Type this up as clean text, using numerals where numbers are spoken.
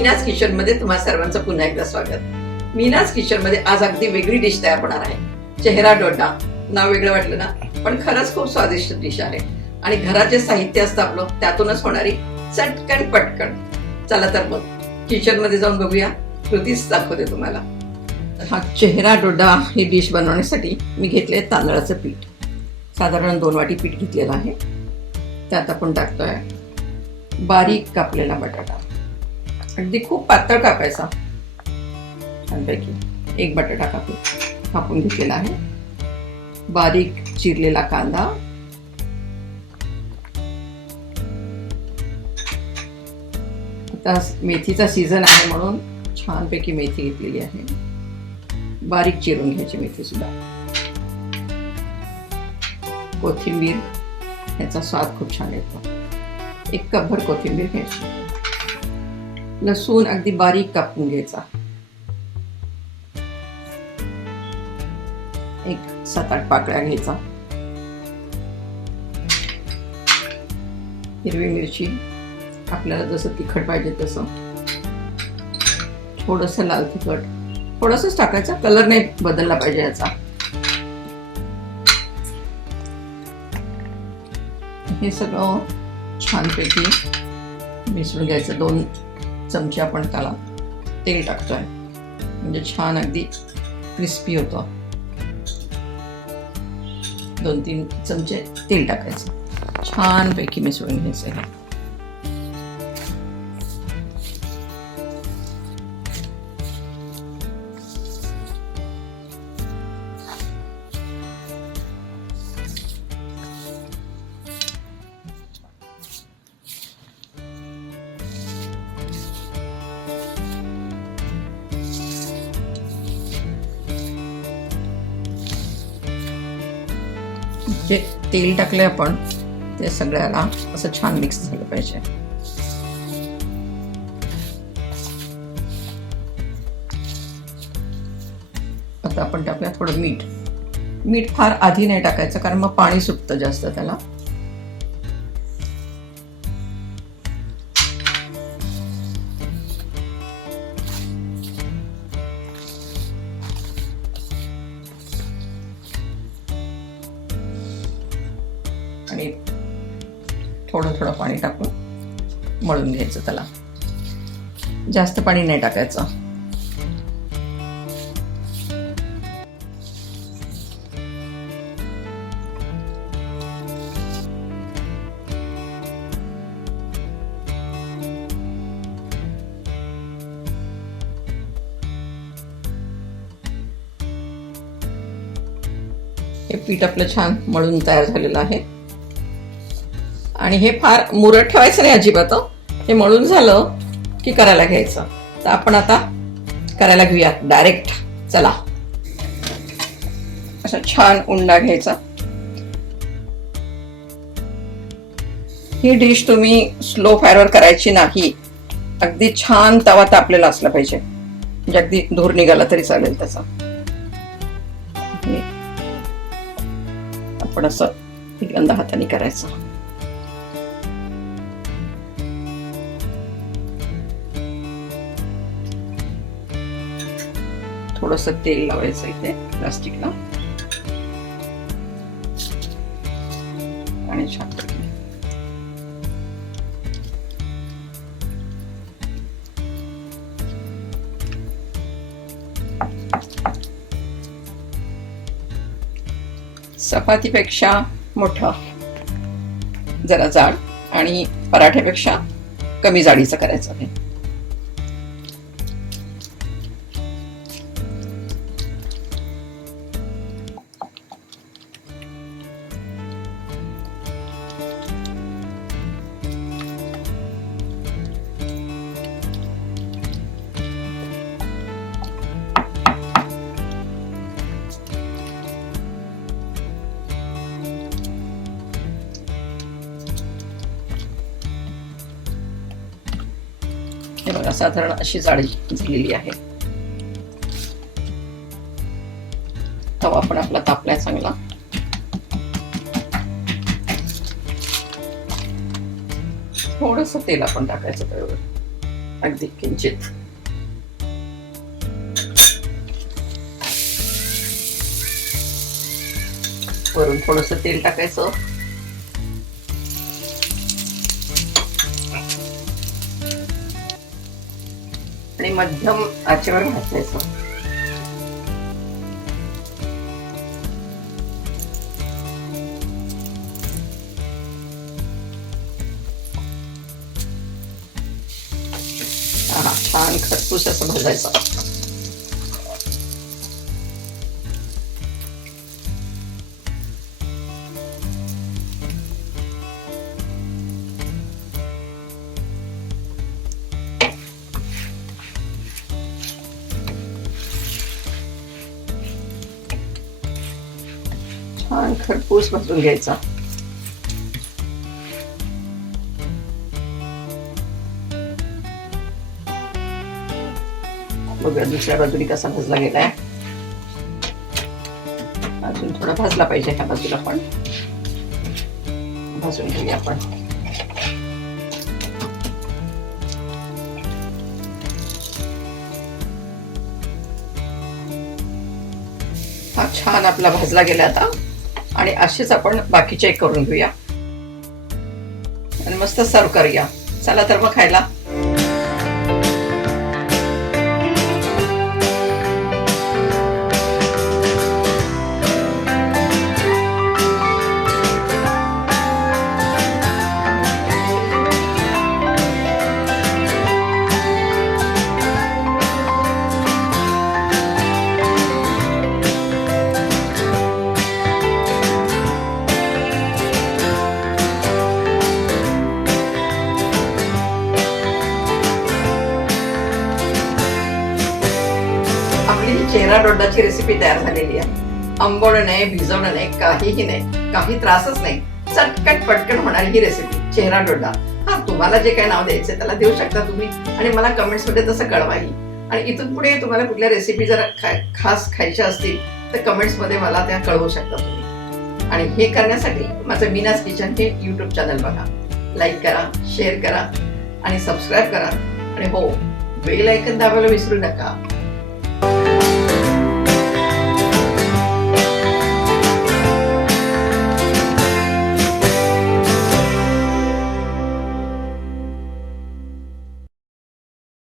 मीनाज kitchen मध्ये तुम्हा सर्वांचं पुन्हा एकदा स्वागत. मीनाज किचन मध्ये आज अगदी वेगळी डिश तयार होणार आहे. चेहरा डोडा. नाव वेगळं वाटलं ना, पण खरंच खूप स्वादिष्ट डिश आहे आणि घरात जे साहित्य असतं आपलं त्यातूनच होणारी चटकन पटकन. चला तर मग किचन मध्ये जाऊन बघूया. कृतीच दाखवते तुम्हाला. हा चेहरा डोडा ही डिश बनवण्यासाठी मी घेतले तांदळाचं पीठ. साधारण 2 वाटी पीठ घेतलेलं आहे. त्यात आपण टाकतोय बारीक कापलेला बटाटा. अगदी खूप पातळ कापायचा. छानपैकी 1 बटाटा कापून घेतलेला आहे. बारीक चिरलेला कांदा, आता मेथीचा सीझन आहे म्हणून छानपैकी मेथी घेतलेली आहे. बारीक चिरून घ्यायची मेथी सुद्धा. कोथिंबीर, याचा स्वाद खूप छान येतो. 1 कपभर कोथिंबीर घ्यायची. लसूण अगदी बारीक कापून घ्यायचा. 7-8 पाकळ्या घ्यायचा. हिरवी मिरची आपल्याला जसं तिखट पाहिजे तसं. थोडंसं लाल तिखट थोडंसंच टाकायचं, कलर नाही बदलला पाहिजे याचा. हे सगळं छानपैकी मिसळून घ्यायचं. 2 चमचे आपण त्याला तेल टाकतोय म्हणजे छान अगदी क्रिस्पी होतं. 2-3 चमचे तेल टाकायचं. छानपैकी मिसळून घ्यायचं. जे तेल टाकले आपण ते सगळ्याला असं छान मिक्स झालं पाहिजे. आता आपण टाकूया थोडं मीठ. मीठ फार आधी नाही टाकायचं कारण मग पाणी सुटतं जास्त त्याला. आणि थोडं पाणी टाकून मळून घ्यायचं त्याला. जास्त पाणी नाही टाकायचं. हे पीठ आपलं छान मळून तयार झालेलं आहे. आणि हे फार मुरत ठेवायचं नाही अजिबात. हे मळून झालं की करायला घ्यायचं. तर आपण आता करायला घेऊया डायरेक्ट. चला. असा छान उंडा घ्यायचा. ही डिश तुम्ही स्लो फायरवर करायची नाही. अगदी छान तवा तापलेला असला पाहिजे म्हणजे अगदी धूर निघाला तरी चालेल त्याचा. आपण असं पहिल्यांदा हाताने करायचं. थोडंसं तेल लावायचं इथे प्लास्टिकला आणि छान चपातीपेक्षा मोठा, जरा जाड आणि पराठ्यापेक्षा कमी जाडीचं करायचं आहे. हे बघा साधारण अशी जाडी झालेली आहे. तवा पण आपला तापलाय चांगला. थोडंसं तेल आपण टाकायचं त्यावर. अगदी किंचित. वरून थोडंसं तेल टाकायचं. आणि मध्यम आचेवर भाजायचं. छान खरपूस असं भाजायचं. छान खरपूस भाजून घ्यायचा. बघा दुसऱ्या बाजूने कसा भाजला गेलाय. अजून थोडा भाजला पाहिजे ह्या बाजूला पण. भाजून घेऊया आपण. हा छान आपला भाजला गेला आता. आणि असेच आपण बाकीचे करून घेऊया आणि मस्त सर्व करूया. चला तर मग खायला. चेहरा डोडाची रेसिपी तयार झालेली आहे. आंबवणं नाही, भिजवणं नाही, काहीही नाही, काही त्रासच नाही. चटकट पटकन होणारी ही रेसिपी चेहरा डोडा. हा तुम्हाला जे काही नाव द्यायचं त्याला देऊ शकता तुम्ही आणि मला कमेंट्स मध्ये तसं कळवाही. आणि इथून पुढे तुम्हाला कुठल्या रेसिपी जर खास खायच्या असतील तर कमेंट्स मध्ये मला त्या कळवू शकता तुम्ही. आणि हे करण्यासाठी माझं मीनाज किचन हे युट्यूब चॅनल बघा, लाईक करा, शेअर करा आणि सबस्क्राईब करा. आणि हो, बेल आयकॉन दाबायला विसरू नका.